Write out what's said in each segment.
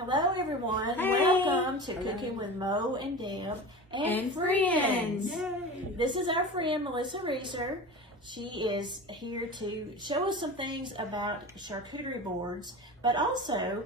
Hello everyone, Hey. welcome to Cooking with Moe and Deb and Friends. Yay. This is our friend Melissa Reasor. She is here to show us some things about charcuterie boards, but also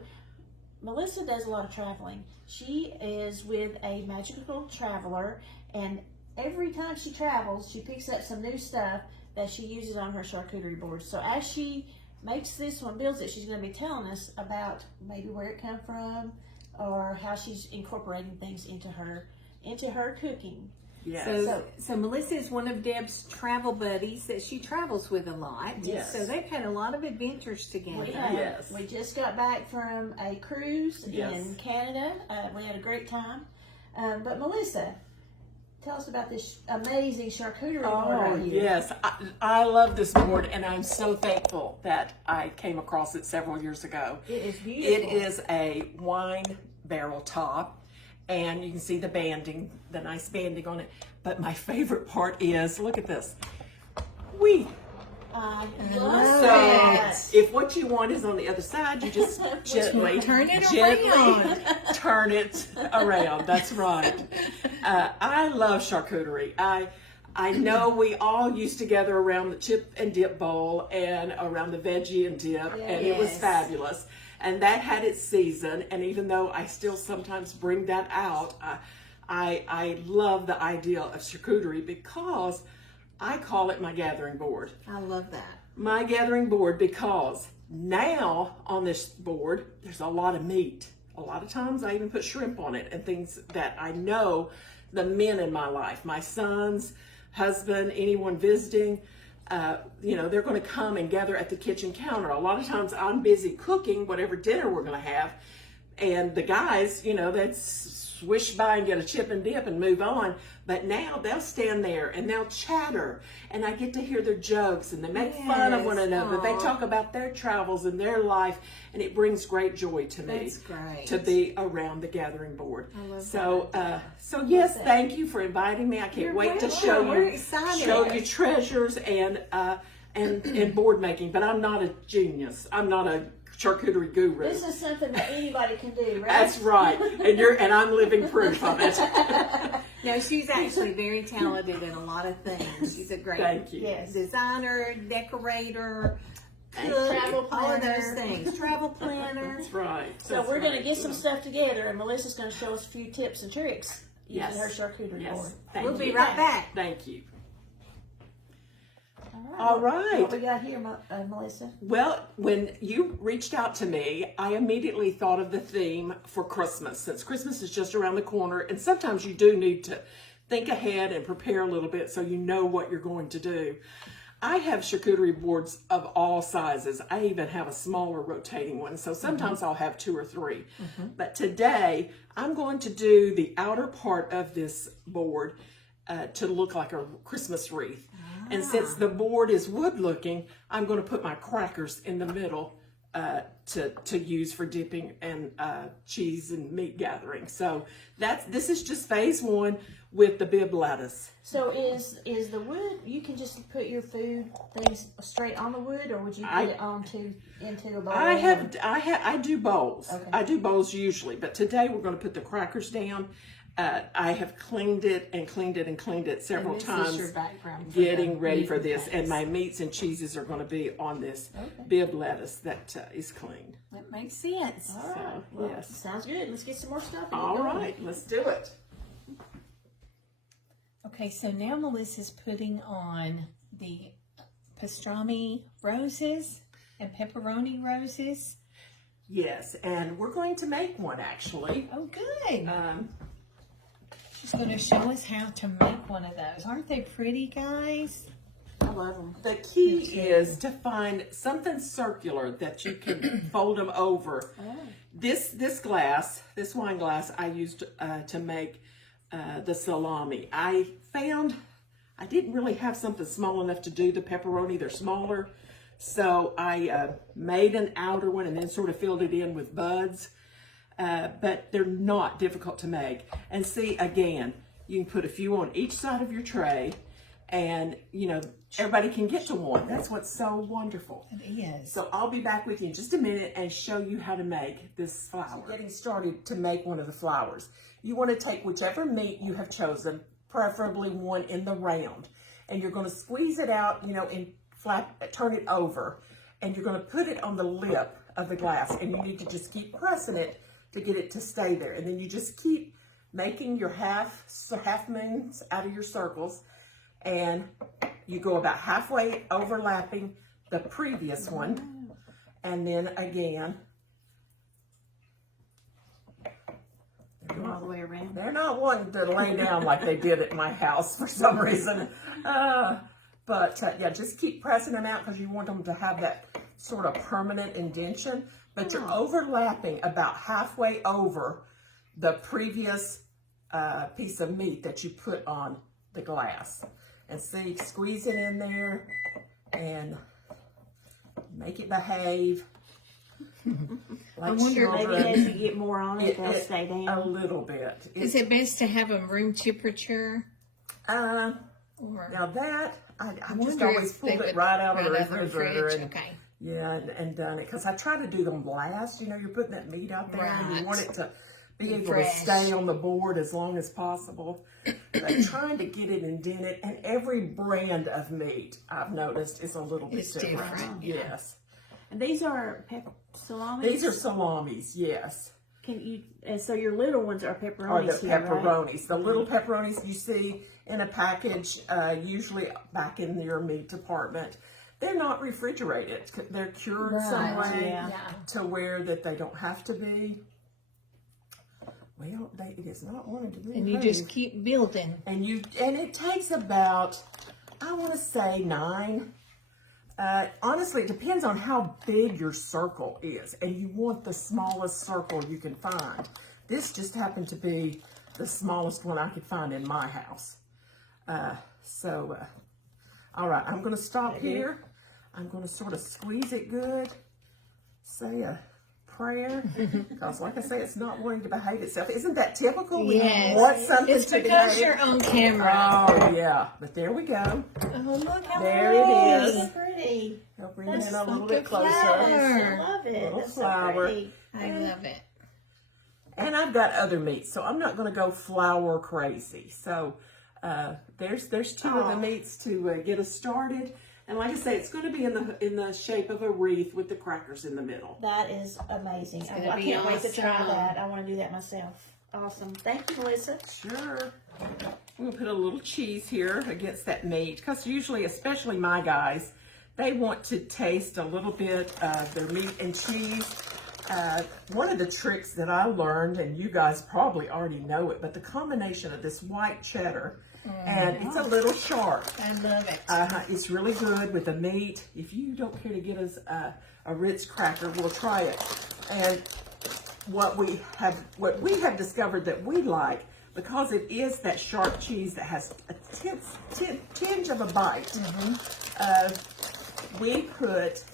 Melissa does a lot of traveling. She is with a Magical Travelor, and every time she travels, she picks up some new stuff that she uses on her charcuterie board. So as she makes this one, builds it, she's going to be telling us about maybe where it come from or how she's incorporating things into her cooking. Yes. So Melissa is one of Deb's travel buddies that she travels with a lot. Yes. So they've had a lot of adventures together. We have. Yes. We just got back from a cruise Yes. in Canada. We had a great time. But Melissa, tell us about this amazing charcuterie board right here. Yes. I love this board, and I'm so thankful that I came across it several years ago. It is beautiful. It is a wine barrel top, and you can see the banding, the nice banding on it. But my favorite part is, look at this. I love love So it. if what you want is on the other side, you just gently Turn it around. turn it around. That's right. I love charcuterie. I know we all used to gather around the chip and dip bowl and around the veggie and dip, and it was Yes. fabulous. And that had its season. And even though I still sometimes bring that out, I love the idea of charcuterie because I call it my gathering board. I love that. My gathering board because now on this board there's a lot of meat. A lot of times I even put shrimp on it and things that I know the men in my life, my sons, husband, anyone visiting, they're going to come and gather at the kitchen counter. A lot of times I'm busy cooking whatever dinner we're going to have, and the guys, they'd swish by and get a chip and dip and move on. But now they'll stand there and they'll chatter, and I get to hear their jokes, and they make fun of one Yes. another. They Aw. talk about their travels and their life, and it brings great joy to me. That's great. To be around the gathering board. I love So yes, thank you for inviting me. I can't You're wait to welcome. show We're you excited. treasures and board making. But I'm not a genius. I'm not a charcuterie guru. This is something that anybody can do, right? That's right, and I'm living proof of it. No, she's actually very talented in a lot of things. She's a great Thank you. Yes. designer, decorator, Thank cook, Travel all of those planner. things. Travel planner. That's right. So That's we're going to right. get some stuff together, and Melissa's going to show us a few tips and tricks using Yes. her charcuterie board. Yes. Thank We'll be you. right back. Thank you. All All right. What we got here, Melissa? Well, when you reached out to me, I immediately thought of the theme for Christmas, since Christmas is just around the corner, and sometimes you do need to think ahead and prepare a little bit so you know what you're going to do. I have charcuterie boards of all sizes. I even have a smaller rotating one, so sometimes I'll have 2 or 3. But today, I'm going to do the outer part of this board to look like a Christmas wreath. And since the board is wood looking, I'm going to put my crackers in the middle to use for dipping and cheese and meat gathering. So this is just phase 1 with the bib lettuce. So is the wood? You can just put your food things straight on the wood, or would you put it into a bowl? I do bowls. Okay. I do bowls usually, but today we're going to put the crackers down. I have cleaned it and cleaned it and cleaned it several And this times, is your background for getting the ready meat for and this. things. And my meats and cheeses are going to be on this Okay. bib lettuce that is cleaned. That makes sense. All right. So, Well, yes. sounds good. Let's get some more stuff. and All get going. right, let's do it. Okay, so now Melissa's putting on the pastrami roses and pepperoni roses. Yes, and we're going to make one actually. Oh, good. Um, She's going to show us how to make one of those. Aren't they pretty, guys? I love them. The key is to find something circular that you can fold them over. Oh. This wine glass, I used to make the salami. I found I didn't really have something small enough to do the pepperoni. They're smaller. So I made an outer one and then sort of filled it in with buds. But they're not difficult to make. And see, again, you can put a few on each side of your tray, and you know, everybody can get to one. That's what's so wonderful. It is. So I'll be back with you in just a minute and show you how to make this flower. Getting started to make one of the flowers. You want to take whichever meat you have chosen, preferably one in the round, and you're going to squeeze it out, you know, and turn it over, and you're going to put it on the lip of the glass, and you need to just keep pressing it to get it to stay there. And then you just keep making your half moons out of your circles, and you go about halfway overlapping the previous one, and then again. All the way around. They're not wanting to lay down like they did at my house for some reason. But yeah, just keep pressing them out because you want them to have that sort of permanent indentation. But you're overlapping about halfway over the previous piece of meat that you put on the glass. And see, squeeze it in there and make it behave. Like I wonder, maybe as you get more on it, they'll stay down. A little bit. Is it best to have them room temperature? Now that, I just always pulled it right out of the refrigerator and, yeah, and done it. Because I try to do them last. You know, you're putting that meat out there and you want it to be able to stay on the board as long as possible. But trying to get it indented. And every brand of meat, I've noticed, is a little bit different. Yes. And these are salamis? These are salamis, yes. Can you? And so your little ones are pepperonis. Or the here, pepperonis. Right? The little pepperonis you see in a package, usually back in your meat department. They're not refrigerated. They're cured some way to where that they don't have to be. Well, it is not wanting to be. And you just keep building. And it takes about, I want to say 9. Honestly, it depends on how big your circle is, and you want the smallest circle you can find. This just happened to be the smallest one I could find in my house. All right, I'm going to stop here. I'm going to sort of squeeze it good, say a prayer, because like I say, it's not wanting to behave itself. Isn't that typical when you want something it's to behave? because you're on camera. Oh, yeah, but there we go. Oh, look how There it is. So pretty. I'll bring it in a That's little like bit a closer. flower. I love it. Little That's flower. so pretty. I love it. And I've got other meats, so I'm not going to go flour crazy. So there's 2 of the meats to get us started. And like I say, it's going to be in the shape of a wreath with the crackers in the middle. That is amazing. I gonna be can't wait to try awesome. that. I want to do that myself. Awesome. Thank you, Melissa. Sure. I'm going to put a little cheese here against that meat, because usually, especially my guys, they want to taste a little bit of their meat and cheese. One of the tricks that I learned, and you guys probably already know it, but the combination of this white cheddar, and it's a little sharp. I love it. It's really good with the meat. If you don't care to get us a Ritz cracker, we'll try it. And what we have discovered that we like, because it is that sharp cheese that has a tinge of a bite, we put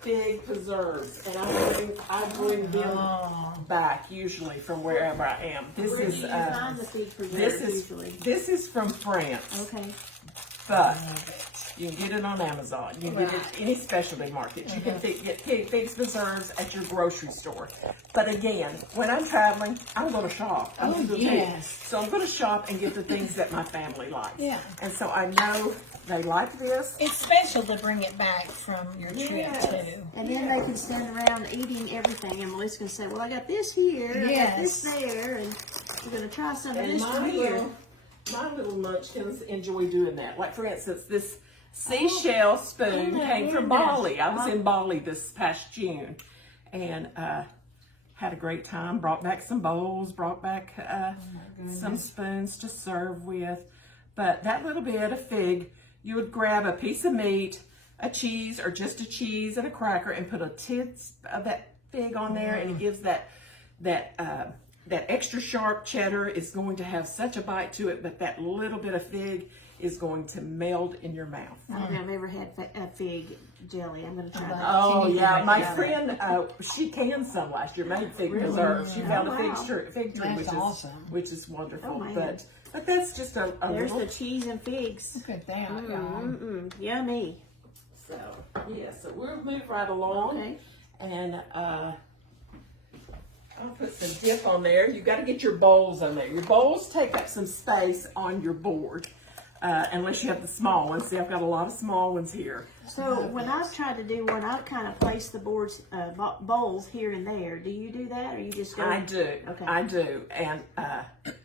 fig preserves, and I bring them back usually from wherever I am. Where do you find the fig preserves usually? This is from France. Okay. But you can get it on Amazon. You can get it any specialty market. You can get fig preserves at your grocery store. But again, when I'm traveling, I'm going to shop. So I'm going to shop and get the things that my family likes. Yeah. And so I know they like this. It's special to bring it back from your trip too. And then they can stand around eating everything, and Melissa can say, well, I got this here, I got this there, and we're going to try some of this from here. My little munchkins enjoy doing that. Like, for instance, this seashell spoon came from Bali. I was in Bali this past June, and had a great time. Brought back some bowls, brought back some spoons to serve with. But that little bit of fig, you would grab a piece of meat, a cheese, or just a cheese and a cracker, and put a tits of that fig on there, and it gives that extra sharp cheddar is going to have such a bite to it, but that little bit of fig is going to meld in your mouth. I don't know, I've never had a fig jelly. I'm going to try that. Oh yeah, my that. friend, she canned some last year, made fig preserves. She found a fig tree, That's awesome. which is wonderful. Oh, man. But that's just a There's little. the cheese and figs. Look at that, y'all. Yummy. So so we'll move right along, Okay. and I'll put some dip on there. You got to get your bowls on there. Your bowls take up some space on your board, unless you have the small ones. See, I've got a lot of small ones here. So when I've tried to do one, I've kind of placed the boards, bowls here and there. Do you do that, or you just go? I do. Okay. I do, and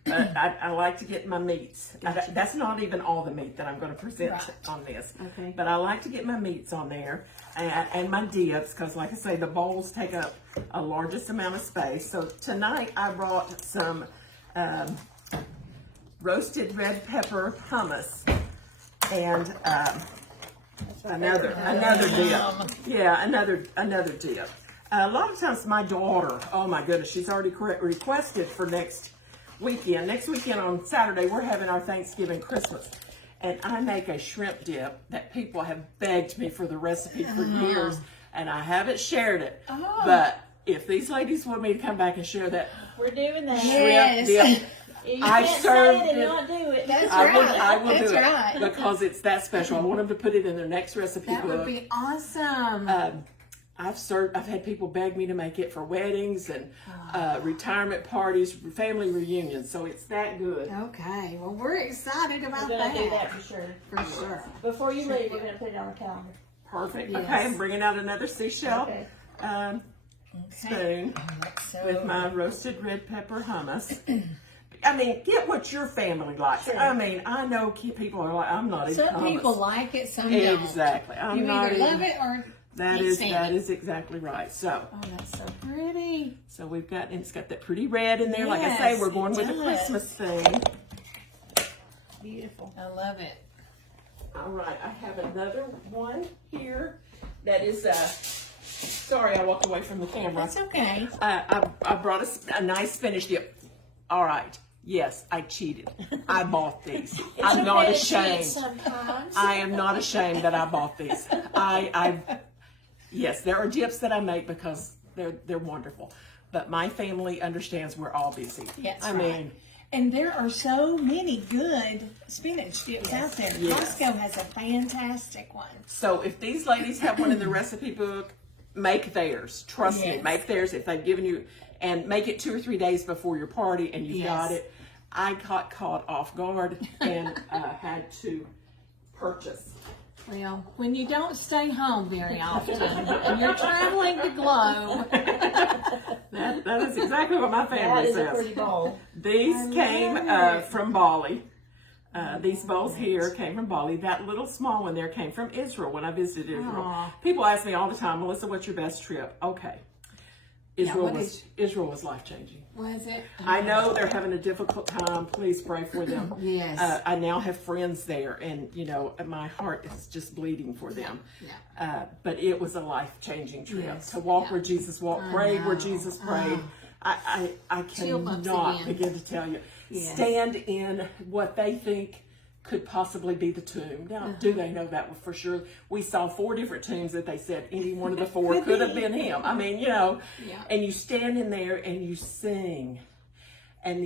I like to get my meats. Gotcha. That's not even all the meat that I'm going to present Right. on this. Okay. But I like to get my meats on there and my dips, because like I say, the bowls take up a largest amount of space. So tonight I brought some roasted red pepper hummus and another dip. Yeah, another dip. A lot of times my daughter, oh my goodness, she's already requested for next weekend. Next weekend on Saturday, we're having our Thanksgiving Christmas. And I make a shrimp dip that people have begged me for the recipe for years, and I haven't shared it. Oh. But if these ladies want me to come back and share that We're doing that. Yes. shrimp dip, You I can't served say it and it. not do it. That's I will, right. I will That's do it right. because it's that special. I want them to put it in their next recipe That book. would be awesome. I've had people beg me to make it for weddings and retirement parties, family reunions. So it's that good. Okay, well, we're excited about We're going that. to do that for sure. For sure. Before you leave, we're going to put it on the calendar. Perfect. Yes. Okay, I'm bringing out another seashell Okay. spoon So, with my roasted red pepper hummus. I mean, get what your family likes. Sure. I mean, I know people are like, I'm not eating some hummus. people like it, some don't. Exactly. I'm You not either eating. love it or That can't is stand it. exactly right. So Oh, that's so pretty. we've got, and it's got that pretty red in there. Like I Yes, say, we're going it with the does. Christmas theme. Beautiful. I love it. All right, I have another one here that is, sorry, I walked away from the camera. That's okay. I brought a nice spinach dip. All right, yes, I cheated. I bought these. I'm not okay to cheat ashamed. sometimes. I am not ashamed that I bought these. Yes, there are dips that I make because they're wonderful. But my family understands we're all busy. Yes, I right. mean, And there are so many good spinach dips out there. Yes. Costco has a fantastic one. so if these ladies have one in the recipe book, make theirs. Trust me, Yes. make theirs if they've given you, and make it 2 or 3 days before your party and you've Yes. got it. I got caught off guard and had to purchase. Well, when you don't stay home very often and you're traveling the globe, That is exactly what my That family is a says. pretty bowl. These came it. from Bali. These bowls here came from Bali. That little small one there came from Israel when I visited Israel. Aw. People ask me all the time, Melissa, what's your best trip? Okay. what Israel was life-changing. was it? I know they're having a difficult time. Please pray for them. Yes. I now have friends there, and my heart is just bleeding for them. Yeah. But it was a life-changing trip Yes. to walk Yeah. where Jesus walked, prayed where Jesus prayed. I Chill bumps cannot again. begin to tell you. Yes. Stand in what they think could possibly be the tomb. Now, do they know that for sure? We saw 4 different tombs that they said any one of the 4 could have been him. I mean, Yeah. and you stand in there and you sing. And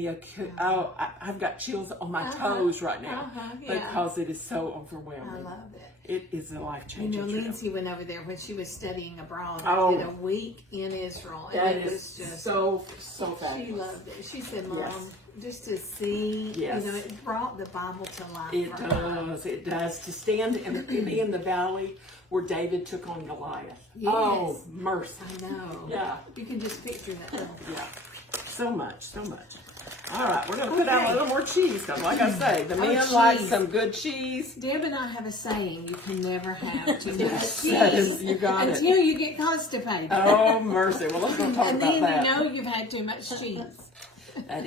I've got chills on my toes right now Yeah. because it is so overwhelming. I love it. It is a life-changing You know, trip. Lindsay went over there when she was studying abroad. Oh. Did a week in Israel, and That it is was just so she fabulous. loved it. She said, "Mom, Yes. just to see, Yes. it brought the Bible to life." It for her. does. It does. To stand and be in the valley where David took on Goliath. Yes. Oh, mercy. I know. Yeah. You can just picture that. Yeah. So much. All right, we're going to put out a little more cheese because, like I say, the men like cheese. some good cheese. Deb and I have a saying: you can never have too much Yes, cheese that is- you got it. until you get constipated. Oh, mercy. Well, let's not talk and about then that. you know you've had too much cheese. That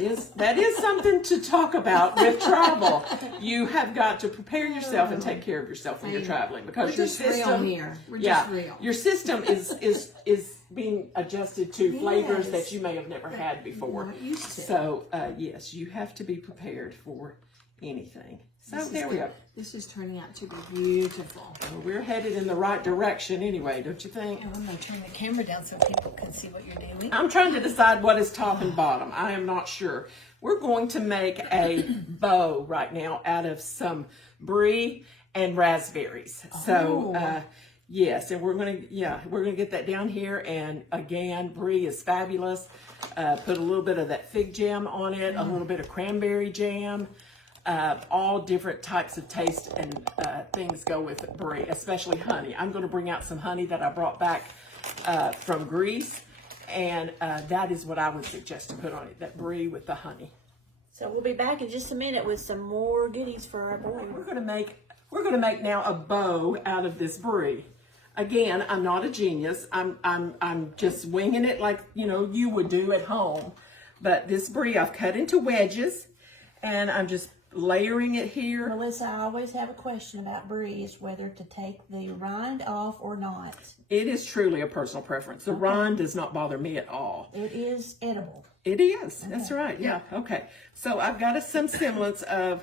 is something to talk about with travel. You have got to prepare yourself and take care of yourself when you're traveling because We're your just real system here. We're just real. your system is being adjusted to flavors Yes. that you may have never had before. Not used to. So yes, you have to be prepared for anything. So there we go. This is turning out to be beautiful. Well, we're headed in the right direction anyway, don't you think? And I'm going to turn the camera down so people can see what you're doing. I'm trying to decide what is top and bottom. I am not sure. We're going to make a bow right now out of some brie and raspberries. So, yes, and we're gonna get that down here. And again, brie is fabulous. Put a little bit of that fig jam on it, a little bit of cranberry jam. All different types of taste and things go with brie, especially honey. I'm going to bring out some honey that I brought back from Greece, and that is what I would suggest to put on it, that brie with the honey. So we'll be back in just a minute with some more goodies for our boy. We're going to make now a bow out of this brie. Again, I'm not a genius. I'm just winging it like you would do at home. But this brie I've cut into wedges, and I'm just layering it here. Melissa, I always have a question about brie, is whether to take the rind off or not. It is truly a personal preference. The rind does not bother me at all. It is edible. It is. Okay. That's right. Yeah. Okay. So I've got some semblance of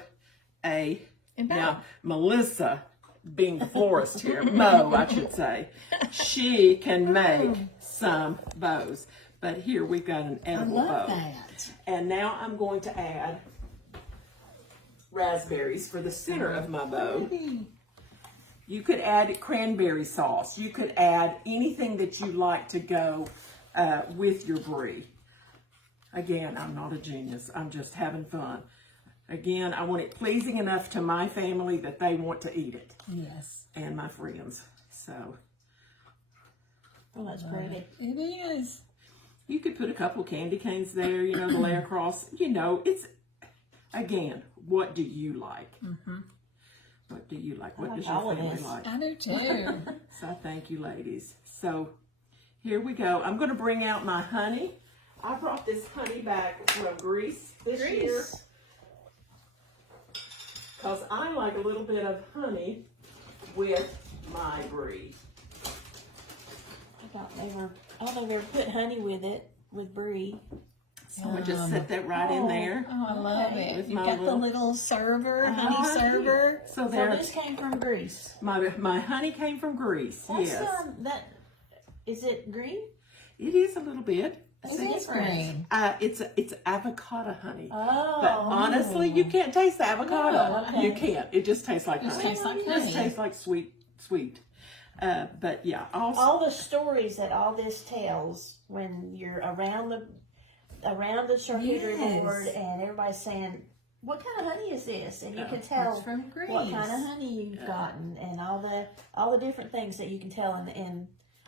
now Melissa, being the florist here, Moe, I should say, she can make some bows. But here we've got an edible bow. That. And now I'm going to add raspberries for the center of my bow. You could add cranberry sauce. You could add anything that you like to go with your brie. Again, I'm not a genius. I'm just having fun. Again, I want it pleasing enough to my family that they want to eat it. Yes. And my friends. So. Oh, that's pretty. It is. You could put a couple of candy canes there, to lay across. It's, again, what do you like? Mm-hmm. What do you like? What does your family like? I do too. So thank you, ladies. So here we go. I'm going to bring out my honey. I brought this honey back from Greece this year because I like a little bit of honey with my brie. I thought they were put honey with it, with brie. So I just set that right in there. Oh, I love it. With You've my got little the little server, honey server. So So this came from Greece. my honey came from Greece. That's, yes. Is it green? It is a little bit. It is green. It's avocado honey. Oh. But honestly, you can't taste the avocado. No, okay. You can't. It just tastes like honey. tastes like It honey. just tastes like sweet. But yeah, also All the stories that all this tells when you're around the charcuterie board and everybody's saying, what kind of honey is this? And you can tell It's from Greece. what kind of honey you've gotten, and all the different things that you can tell in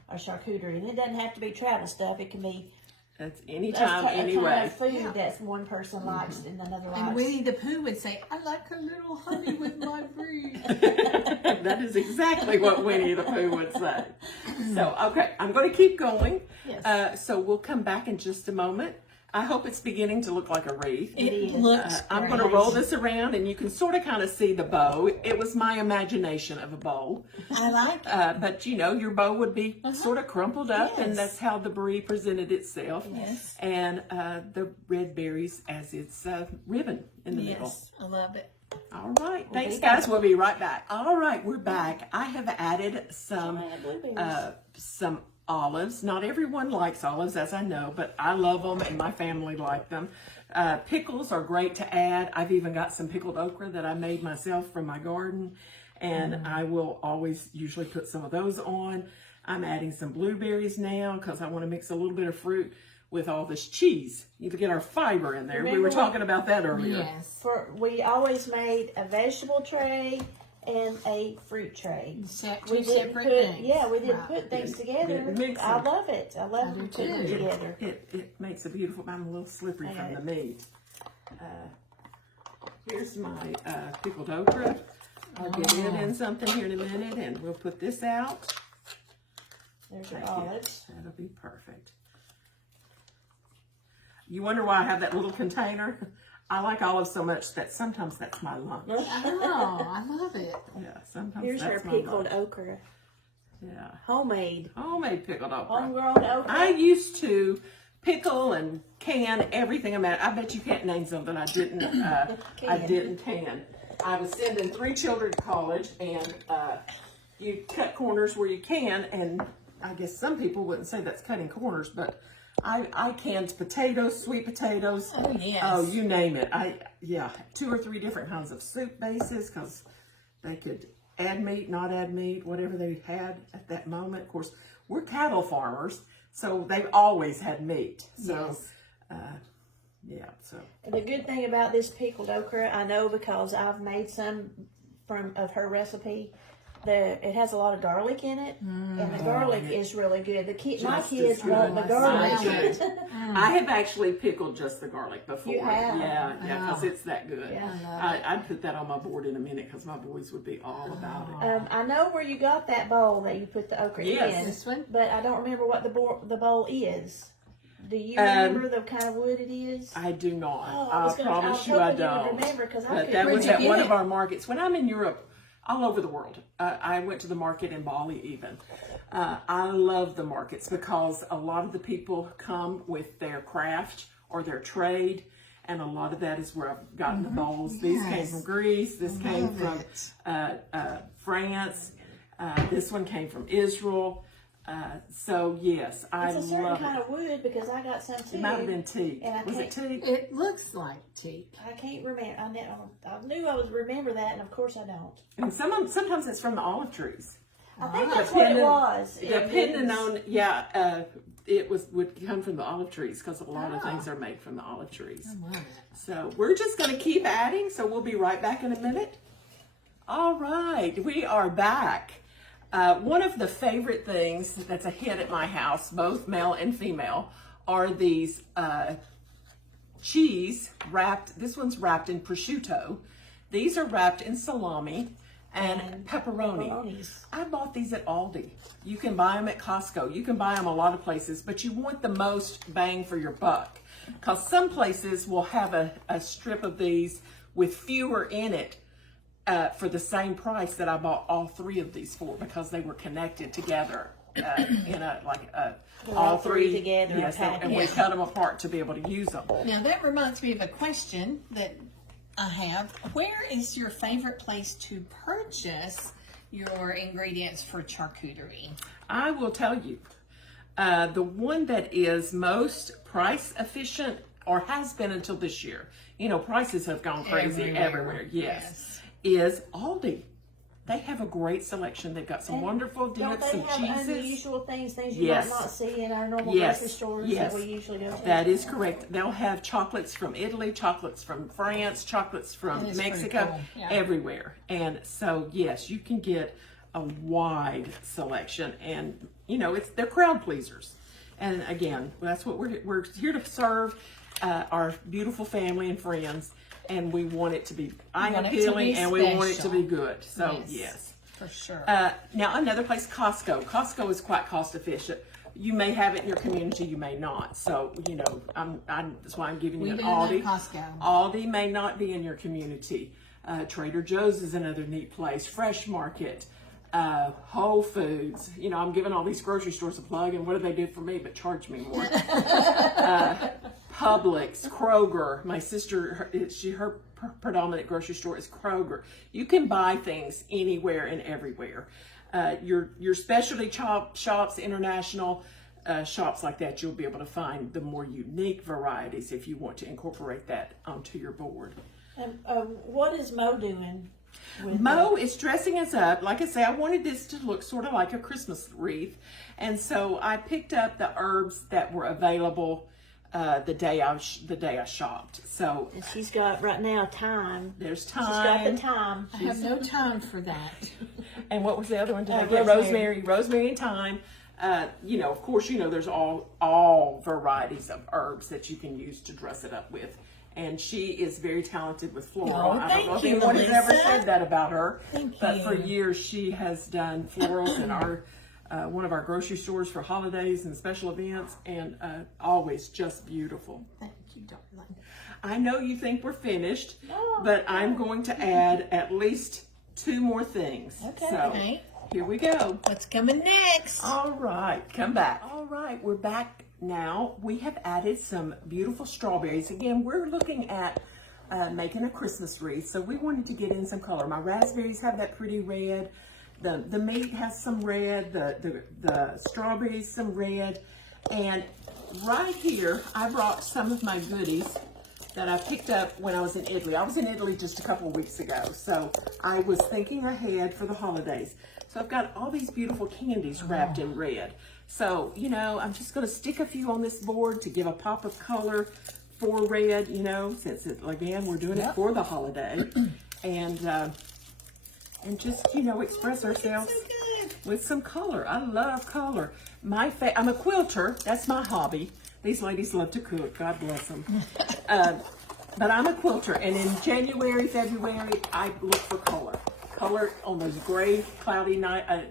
a charcuterie. And it doesn't have to be travel stuff. It can be that's anytime, anyway. kind of food that one person likes and another likes. And Winnie the Pooh would say, I like a little honey with my brie. That is exactly what Winnie the Pooh would say. So, okay, I'm going to keep going. Yes. So we'll come back in just a moment. I hope it's beginning to look like a wreath. It looks I'm going to roll this around, and you can sort of kind of see the bow. It was my imagination of a bow. I like it. But, your bow would be sort of crumpled up, and Yes. that's how the brie presented itself. Yes. And the red berries as its ribbon in the middle. Yes, I love it. All right. Thanks, guys. We'll be right back. All right, we're back. I have added some olives. Not everyone likes olives, as I know, but I love them and my family like them. Pickles are great to add. I've even got some pickled okra that I made myself from my garden, and I will always usually put some of those on. I'm adding some blueberries now because I want to mix a little bit of fruit with all this cheese. You to get our fiber in there. We were talking about that earlier. Yes. We always made a vegetable tray and a fruit tray. Two separate things. Yeah, we didn't Right. put things together. Didn't mix I them. love it. I love do putting them too. together. It makes a beautiful, I'm a little slippery from the meat. Here's my pickled okra. I'll get it in something here in a minute, and we'll put this out. There's your Thank you. olives. That'll be perfect. You wonder why I have that little container? I like olives so much that sometimes that's my lunch. Oh, I love it. Yeah, sometimes Here's our that's my pickled lunch. okra. Yeah, Homemade. homemade pickled okra. Homegrown okra. I used to pickle and can everything. I bet you can't name something I didn't. I didn't can. I was sending 3 children to college, and you cut corners where you can. And I guess some people wouldn't say that's cutting corners, but I canned potatoes, sweet potatoes. Oh, yes. Oh, you name it. 2 or 3 different kinds of soup bases, because they could add meat, not add meat, whatever they had at that moment. Of course, we're cattle farmers, so they've always had meat. So, yes. So. The good thing about this pickled okra, I know because I've made some of her recipe. It has a lot of garlic in it, and the garlic is really good. My kids want the garlic. I have actually pickled just the garlic before. You have? Yeah, because it's that good. Yeah. I'd put that on my board in a minute because my boys would be all about it. I know where you got that bowl that you put the okra in, This one? but I don't remember what the bowl is. Do you remember the kind of wood it is? I do not. Oh, I promise you I don't. Remember, because But that was at one of our markets. When I'm in Europe, all over the world. I went to the market in Bali even. I love the markets because a lot of the people come with their craft or their trade, and a lot of that is where I've gotten the bowls. These came from Greece. This came from France. This one came from Israel. So yes, I love it. It's a certain kind of wood because I got some too. It might have been teak. Was it teak? It looks like teak. I can't remember. I knew I would remember that, and of course I don't. And sometimes it's from the olive trees. I think that's what it was. Depending on, it would come from the olive trees because a lot of things are made from the olive trees. I love it. So we're just going to keep adding. So we'll be right back in a minute. All right, we are back. One of the favorite things that's a hit at my house, both male and female, are these cheese wrapped. This one's wrapped in prosciutto. These are wrapped in salami and pepperoni. I bought these at Aldi. You can buy them at Costco. You can buy them a lot of places, but you want the most bang for your buck, because some places will have a strip of these with fewer in it for the same price that I bought all 3 of these for, because they were connected together in all 3 together. Yes, and we cut them apart to be able to use them. Now that reminds me of a question that I have. Where is your favorite place to purchase your ingredients for charcuterie? I will tell you, the one that is most price efficient, or has been until this year, prices have gone crazy everywhere. Yes, is Aldi. They have a great selection. They've got some wonderful dips and cheeses. Don't they have unusual things you might not see in our normal grocery stores that we usually go to? That is correct. They'll have chocolates from Italy, chocolates from France, chocolates from Mexico, everywhere. And so, yes, you can get a wide selection. And, they're crowd pleasers. And again, that's what we're here to serve our beautiful family and friends. And we want it to be eye-appealing, and we want it to be good. So, yes. For sure. Now, another place, Costco. Costco is quite cost-efficient. You may have it in your community, you may not. So, that's why I'm giving you an Aldi. Costco. Aldi may not be in your community. Trader Joe's is another neat place. Fresh Market. Whole Foods. I'm giving all these grocery stores a plug, and what do they do for me but charge me more? Publix, Kroger. My sister, her predominant grocery store is Kroger. You can buy things anywhere and everywhere. Your specialty shops, international shops like that, you'll be able to find the more unique varieties if you want to incorporate that onto your board. What is Moe doing? Moe is dressing us up. Like I say, I wanted this to look sort of like a Christmas wreath. And so I picked up the herbs that were available the day I shopped. So and she's got right now thyme. There's thyme. She's got the thyme. I have no time for that. And what was the other one? Did I get rosemary and thyme? Of course, there's all varieties of herbs that you can use to dress it up with. And she is very talented with floral. I don't know if anyone has ever said that about her. But for years, she has done florals in our one of our grocery stores for holidays and special events, and always just beautiful. Thank you, darling. I know you think we're finished, but I'm going to add at least 2 more things. Okay. So here we go. What's coming next? All right, come back. All right, we're back now we have added some beautiful strawberries. Again, we're looking at making a Christmas wreath, so we wanted to get in some color. My raspberries have that pretty red. The meat has some red. The strawberries some red. And right here, I brought some of my goodies that I picked up when I was in Italy. I was in Italy just a couple of weeks ago, so I was thinking ahead for the holidays. So I've got all these beautiful candies wrapped in red. So, you know, I'm just gonna stick a few on this board to give a pop of color for red, you know, since again, we're doing it for the holiday. And just, you know, express ourselves with some color. I love color. I'm a quilter, that's my hobby. These ladies love to cook, God bless them. But I'm a quilter, and in January, February, I look for color. Color on those gray, cloudy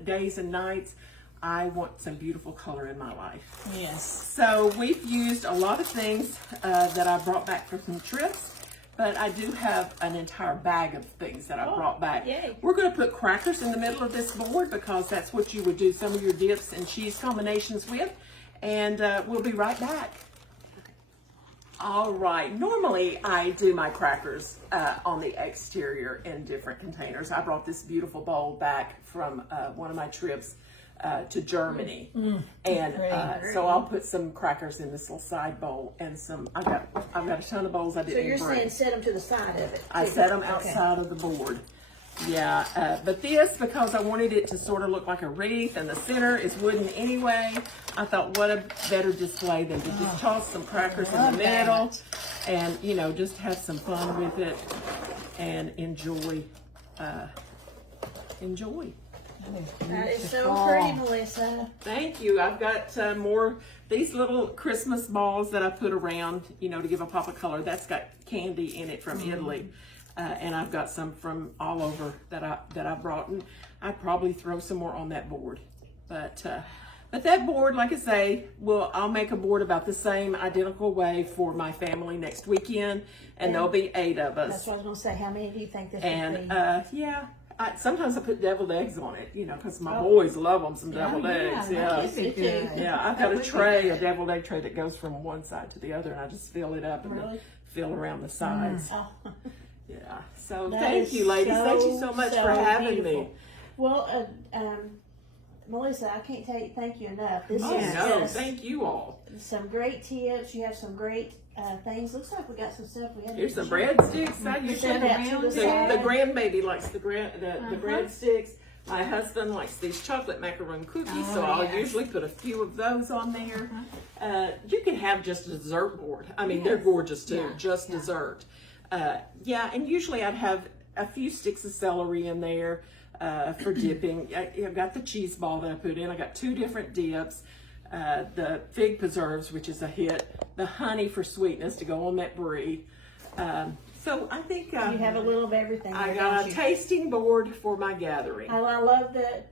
days and nights. I want some beautiful color in my life. Yes. So we've used a lot of things that I brought back from some trips, but I do have an entire bag of things that I brought back. Yay. We're going to put crackers in the middle of this board because that's what you would do some of your dips and cheese combinations with. And we'll be right back. All right, normally I do my crackers on the exterior in different containers. I brought this beautiful bowl back from one of my trips to Germany. And so I'll put some crackers in this little side bowl and some, I've got a ton of bowls I didn't bring. So you're saying set them to the side of it? I set them outside of the board. Yeah, but this, because I wanted it to sort of look like a wreath and the center is wooden anyway, I thought what a better display than to just toss some crackers in the middle and, you know, just have some fun with it and enjoy. That is so pretty, Melissa. Thank you. I've got more, these little Christmas balls that I put around, you know, to give a pop of color. That's got candy in it from Italy. And I've got some from all over that I brought, and I'd probably throw some more on that board. But that board, like I say, I'll make a board about the same identical way for my family next weekend, and there'll be 8 of us. That's what I was going to say. How many do you think this And would be? yeah, sometimes I put deviled eggs on it, you know, because my boys love them some deviled eggs. That would be good. Yeah, I've got a deviled egg tray that goes from one side to the other, and I just fill it up and then fill around the sides. Oh. Yeah, so That thank is you, ladies. Thank you so much for having me. Well, Melissa, I can't tell you thank you enough. This Oh, is no, just thank you all. some great tips. You have some great things. Looks like we got some stuff we had. Here's some breadsticks. You Send that to the the side. grandbaby likes the breadsticks. My husband likes these chocolate macaroon cookies, so I'll usually put a few of those on there. You can have just a dessert board. I mean, they're gorgeous too, dessert. Yeah, and usually I'd have a few sticks of celery in there for dipping. I've got the cheese ball that I put in. I got 2 different dips. The fig preserves, which is a hit. The honey for sweetness to go on that brie. So I think You have a little of everything. I there, got don't a you? tasting board for my gathering. I love the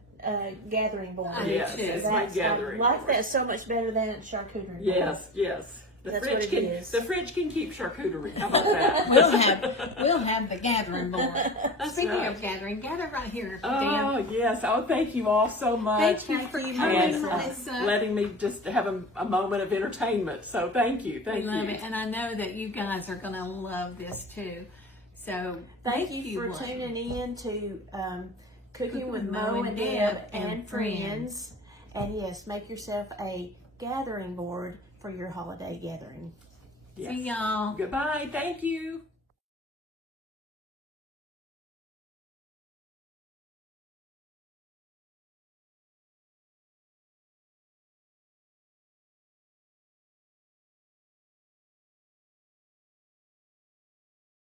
gathering board. Yes, it's my gathering I like board. that so much better than charcuterie board. Yes. That's what it is. The fridge can keep charcuterie. How about that? We'll have the gathering board. Speaking right. of gathering, gather right here. Oh, yes. Oh, thank you all so much. Thank you for you, coming, And Melissa. letting me just have a moment of entertainment. So thank you. We Thank love you. it, and I know that you guys are going to love this too. So Thank you for Lynn. tuning in to Cooking with Moe and Deb and Friends. And yes, make yourself a gathering board for your holiday gathering. Yes. See y'all. Goodbye. Thank you.